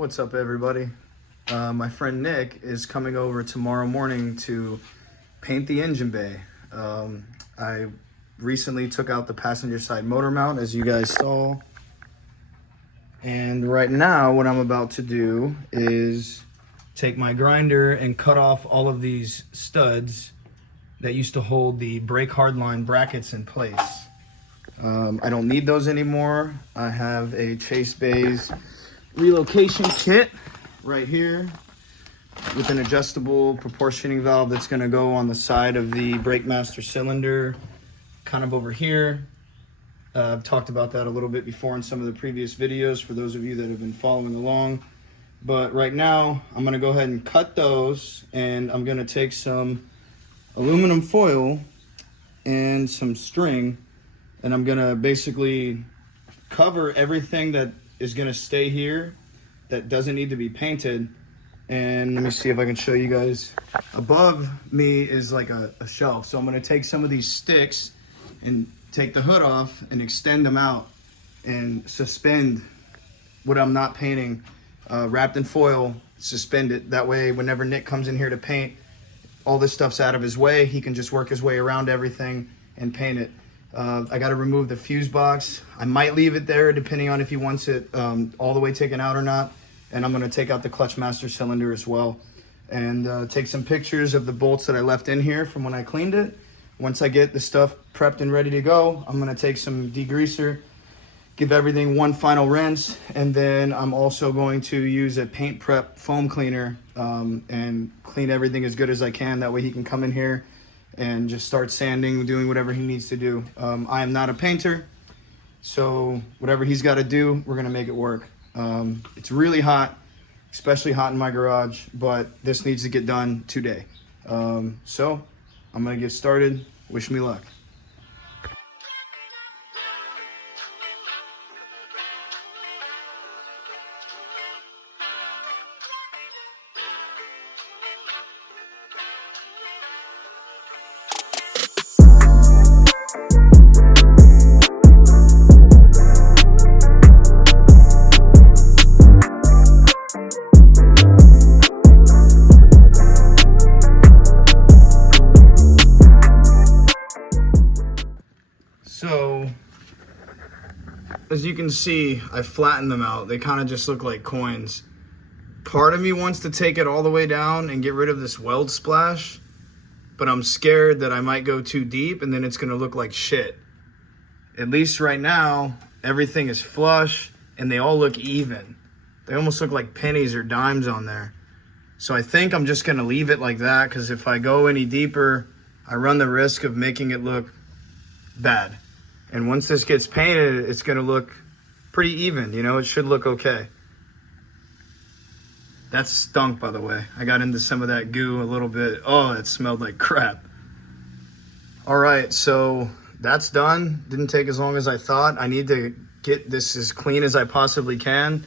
What's up, everybody? My friend Nick is coming over tomorrow morning to paint the engine bay. I recently took out the passenger side motor mount, as you guys saw. And right now, what I'm about to do is take my grinder and cut off all of these studs that used to hold the brake hardline brackets in place. I don't need those anymore. I have a Chase Bays relocation kit right here with an adjustable proportioning valve that's going to go on the side of the brake master cylinder, kind of over here. I've talked about that a little bit before in some of the previous videos for those of you that have been following along. But right now, I'm going to go ahead and cut those, and I'm going to take some aluminum foil and some string, and I'm going to basically cover everything that is going to stay here that doesn't need to be painted. And let me see if I can show you guys. Above me is like a shelf, so I'm going to take some of these sticks and take the hood off and extend them out and suspend what I'm not painting, wrapped in foil, suspend it. That way, whenever Nick comes in here to paint, all this stuff's out of his way. He can just work his way around everything and paint it. I got to remove the fuse box. I might leave it there depending on if he wants it all the way taken out or not. And I'm going to take out the clutch master cylinder as well, and take some pictures of the bolts that I left in here from when I cleaned it. Once I get the stuff prepped and ready to go, I'm going to take some degreaser, give everything one final rinse, and then I'm also going to use a paint prep foam cleaner and clean everything as good as I can. That way he can come in here and just start sanding, doing whatever he needs to do. I am not a painter, so whatever he's got to do, we're going to make it work. It's really hot, especially hot in my garage, but this needs to get done today. So I'm going to get started. Wish me luck. So, as you can see, I flattened them out. They kind of just look like coins. Part of me wants to take it all the way down and get rid of this weld splash, but I'm scared that I might go too deep and then it's going to look like shit. At least right now, everything is flush and they all look even. They almost look like pennies or dimes on there. So I think I'm just going to leave it like that, because if I go any deeper, I run the risk of making it look bad. And once this gets painted, it's going to look pretty even. You know, it should look okay. That stunk, by the way. I got into some of that goo a little bit. Oh, it smelled like crap. All right, so that's done. Didn't take as long as I thought. I need to get this as clean as I possibly can.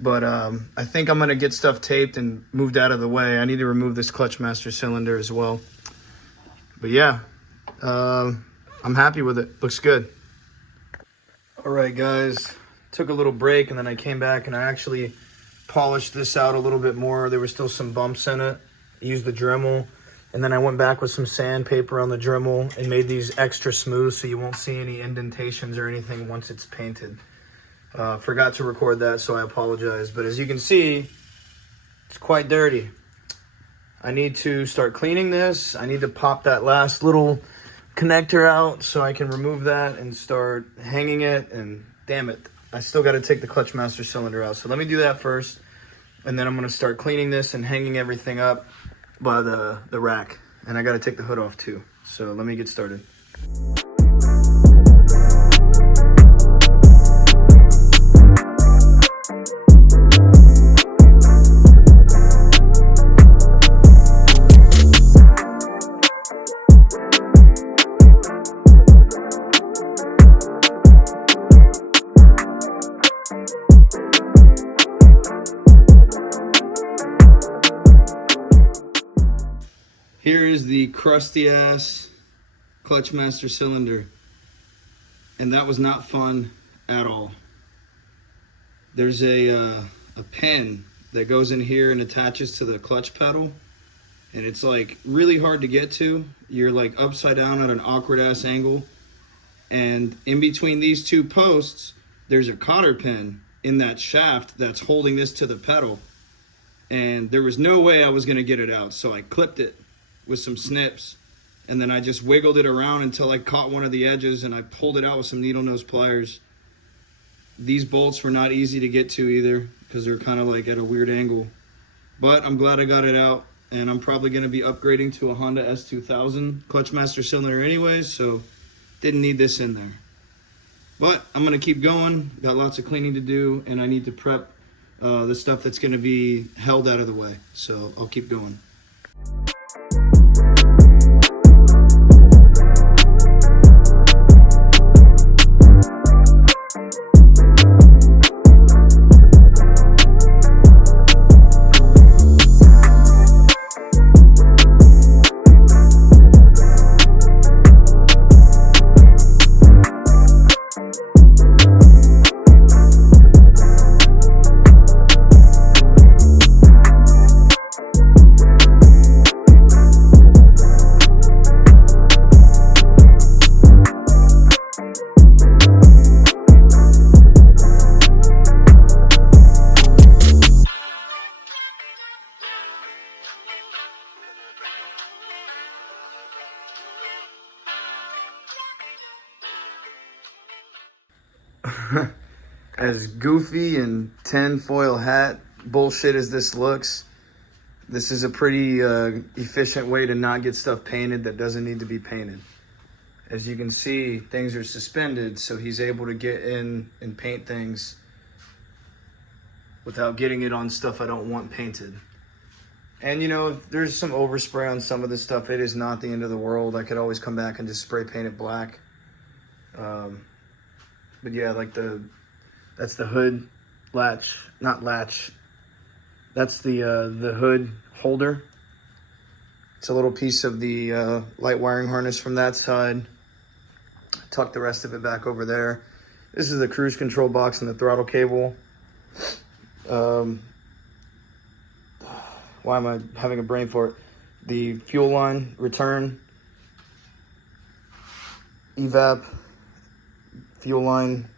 But I think I'm going to get stuff taped and moved out of the way. I need to remove this clutch master cylinder as well. But yeah, I'm happy with it. Looks good. All right, guys, took a little break and then I came back and I actually polished this out a little bit more. There were still some bumps in it. I used the Dremel, and then I went back with some sandpaper on the Dremel and made these extra smooth so you won't see any indentations or anything once it's painted. Forgot to record that, so I apologize. But as you can see, it's quite dirty. I need to start cleaning this. I need to pop that last little connector out so I can remove that and start hanging it. And damn it, I still got to take the clutch master cylinder out. So let me do that first, and then I'm going to start cleaning this and hanging everything up by the rack. And I got to take the hood off too. So let me get started. Here is the crusty ass clutch master cylinder, and that was not fun at all. There's a pin that goes in here and attaches to the clutch pedal. And it's like really hard to get to. You're like upside down at an awkward ass angle. And in between these two posts, there's a cotter pin in that shaft that's holding this to the pedal. And there was no way I was gonna get it out. So I clipped it with some snips, and then I just wiggled it around until I caught one of the edges, and I pulled it out with some needle nose pliers. These bolts were not easy to get to either, because they're kind of like at a weird angle. But I'm glad I got it out, and I'm probably gonna be upgrading to a Honda S2000 clutch master cylinder anyways, so didn't need this in there. But I'm gonna keep going, got lots of cleaning to do, and I need to prep the stuff that's gonna be held out of the way. So I'll keep going. As goofy and tinfoil hat bullshit as this looks, this is a pretty efficient way to not get stuff painted that doesn't need to be painted. As you can see, things are suspended, so he's able to get in and paint things without getting it on stuff I don't want painted. And you know, if there's some overspray on some of this stuff, it is not the end of the world. I could always come back and just spray paint it black. But yeah, like that's the hood latch, not latch. That's the hood holder. It's a little piece of the light wiring harness from that side. Tuck the rest of it back over there. This is the cruise control box and the throttle cable. Why am I having a brain fart? The fuel line return, evap, fuel line.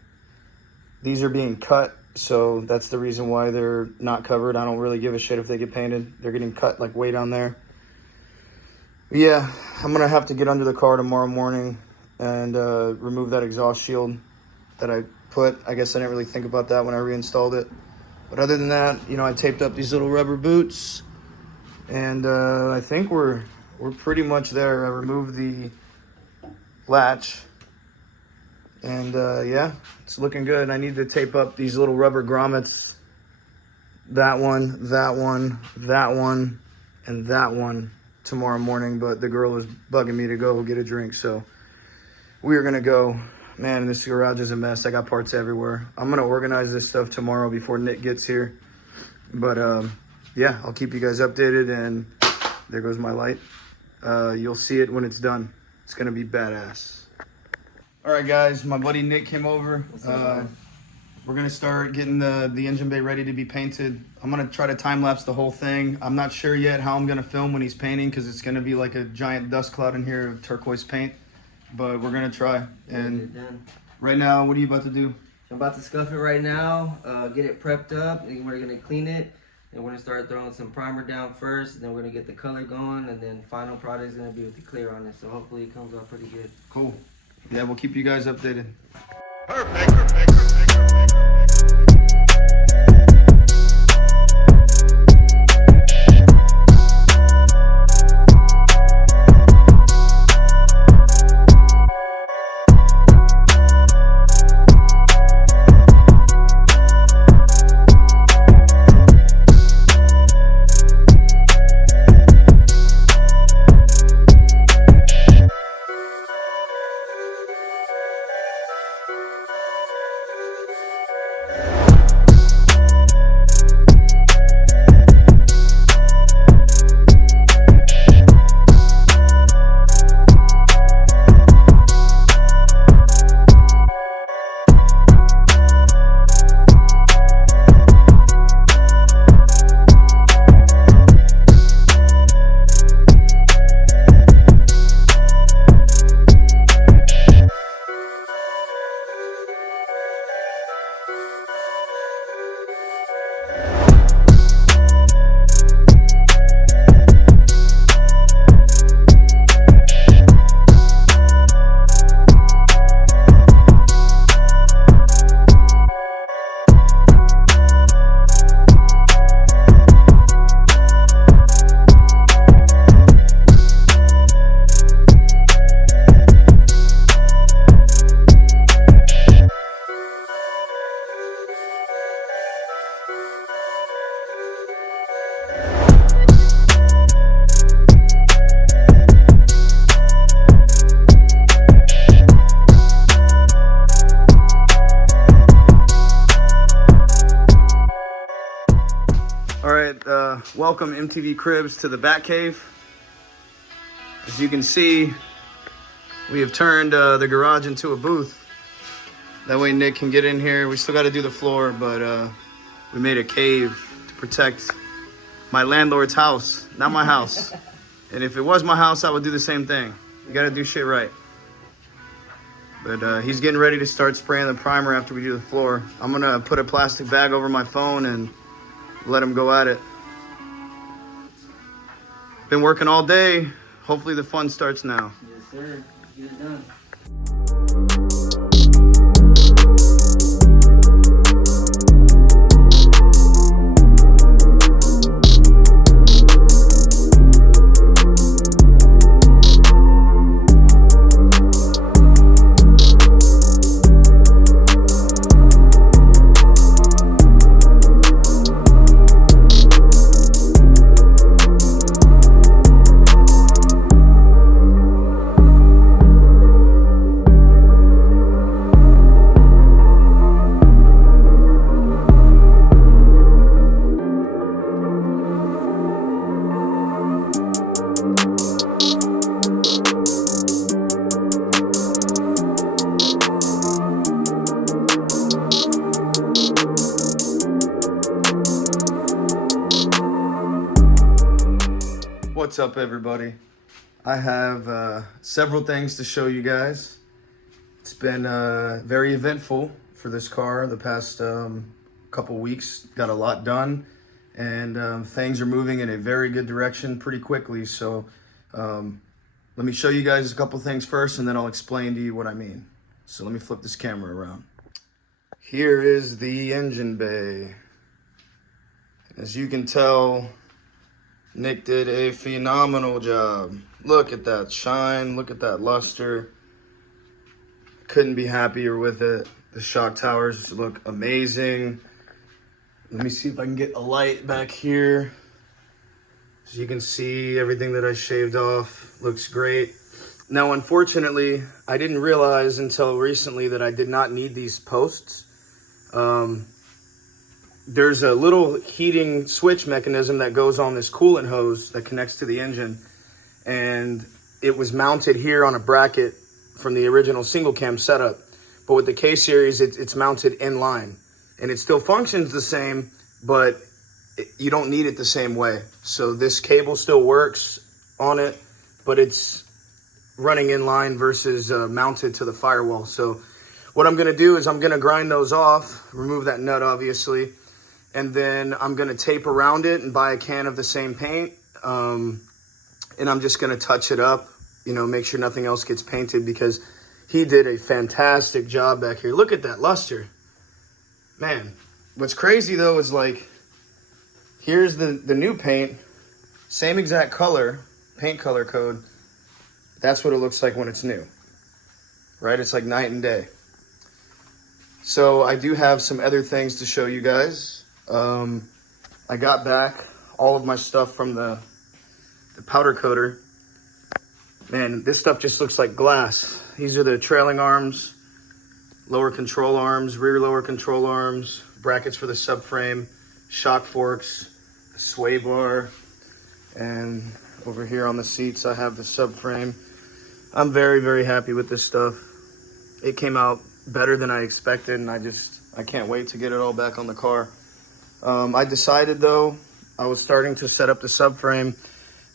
These are being cut, so that's the reason why they're not covered. I don't really give a shit if they get painted. They're getting cut like way down there. But yeah, I'm gonna have to get under the car tomorrow morning and remove that exhaust shield that I put. I guess I didn't really think about that when I reinstalled it. But other than that, you know, I taped up these little rubber boots, and I think we're pretty much there. I removed the latch. And yeah, it's looking good. I need to tape up these little rubber grommets. That one, that one, that one, and that one tomorrow morning. But the girl is bugging me to go get a drink. So we are going to go. Man, this garage is a mess. I got parts everywhere. I'm going to organize this stuff tomorrow before Nick gets here. But yeah, I'll keep you guys updated. And there goes my light. You'll see it when it's done. It's going to be badass. All right, guys, my buddy Nick came over. We're gonna start getting the engine bay ready to be painted. I'm gonna try to time lapse the whole thing. I'm not sure yet how I'm gonna film when he's painting, because it's gonna be like a giant dust cloud in here of turquoise paint, but we're gonna try. And right now, what are you about to do? I'm about to scuff it right now, get it prepped up, and we're gonna clean it. And we're gonna start throwing some primer down first, and then we're gonna get the color going, and then final product is gonna be with the clear on it. So hopefully it comes out pretty good. Cool. Yeah, we'll keep you guys updated. Perfect. All right, welcome MTV Cribs to the Batcave. As you can see, we have turned the garage into a booth. That way Nick can get in here. We still got to do the floor, but we made a cave to protect my landlord's house, not my house. And if it was my house, I would do the same thing. You got to do shit right. But he's getting ready to start spraying the primer after we do the floor. I'm going to put a plastic bag over my phone and let him go at it. Been working all day. Hopefully the fun starts now. Yes, sir. Get it done. What's up, everybody? I have several things to show you guys. It's been very eventful for this car the past couple weeks. Got a lot done, and things are moving in a very good direction pretty quickly. So let me show you guys a couple things first, and then I'll explain to you what I mean. So let me flip this camera around. Here is the engine bay. As you can tell, Nick did a phenomenal job. Look at that shine, look at that luster. Couldn't be happier with it. The shock towers look amazing. Let me see if I can get a light back here. So you can see everything that I shaved off. Looks great. Now, unfortunately, I didn't realize until recently that I did not need these posts. There's a little heating switch mechanism that goes on this coolant hose that connects to the engine. And it was mounted here on a bracket from the original single cam setup. But with the K-Series, it's mounted in line. And it still functions the same, but you don't need it the same way. So this cable still works on it, but it's running in line versus mounted to the firewall. So what I'm gonna do is I'm gonna grind those off, remove that nut obviously, and then I'm gonna tape around it and buy a can of the same paint. And I'm just gonna touch it up, make sure nothing else gets painted, because he did a fantastic job back here. Look at that luster. Man, what's crazy though is like, here's the new paint, same exact color, paint color code. That's what it looks like when it's new, right? It's like night and day. So I do have some other things to show you guys. I got back all of my stuff from the powder coater. Man, this stuff just looks like glass. These are the trailing arms, lower control arms, rear lower control arms, brackets for the subframe, shock forks, sway bar, and over here on the seats I have the subframe. I'm very, very happy with this stuff. It came out better than I expected, and I can't wait to get it all back on the car. I decided though, I was starting to set up the subframe,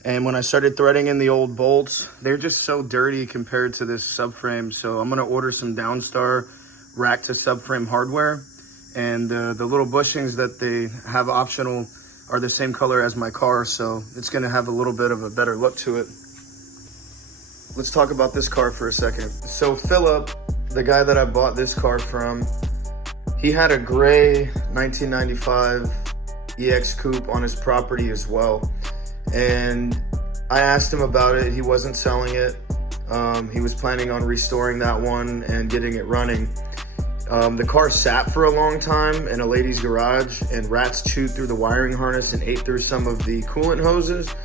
and when I started threading in the old bolts, they're just so dirty compared to this subframe. So I'm gonna order some Downstar rack to subframe hardware, and the little bushings that they have optional are the same color as my car, so it's gonna have a little bit of a better look to it. Let's talk about this car for a second. So Philip, the guy that I bought this car from, he had a gray 1995 EX coupe on his property as well. And I asked him about it. He wasn't selling it. He was planning on restoring that one and getting it running. The car sat for a long time in a lady's garage, and rats chewed through the wiring harness and ate through some of the coolant hoses.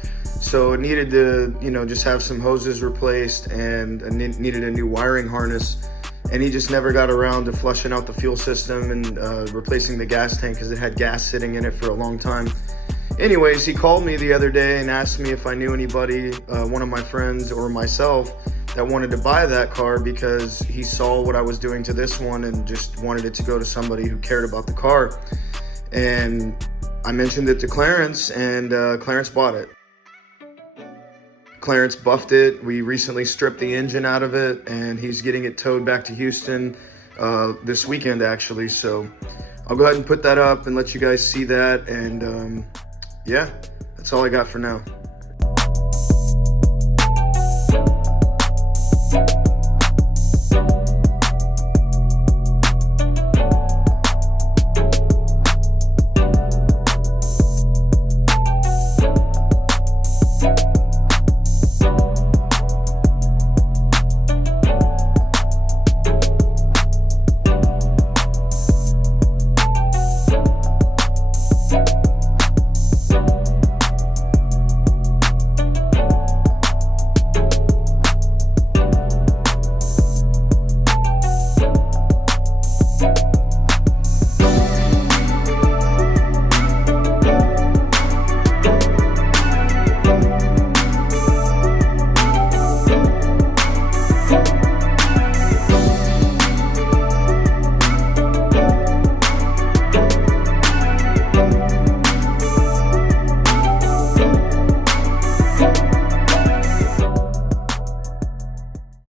So it needed to, just have some hoses replaced, and needed a new wiring harness. And he just never got around to flushing out the fuel system and replacing the gas tank because it had gas sitting in it for a long time. Anyways, he called me the other day and asked me if I knew anybody, one of my friends or myself, that wanted to buy that car because he saw what I was doing to this one and just wanted it to go to somebody who cared about the car. And I mentioned it to Clarence, and Clarence bought it. Clarence buffed it. We recently stripped the engine out of it, and he's getting it towed back to Houston this weekend, actually. So I'll go ahead and put that up and let you guys see that. And yeah, that's all I got for now.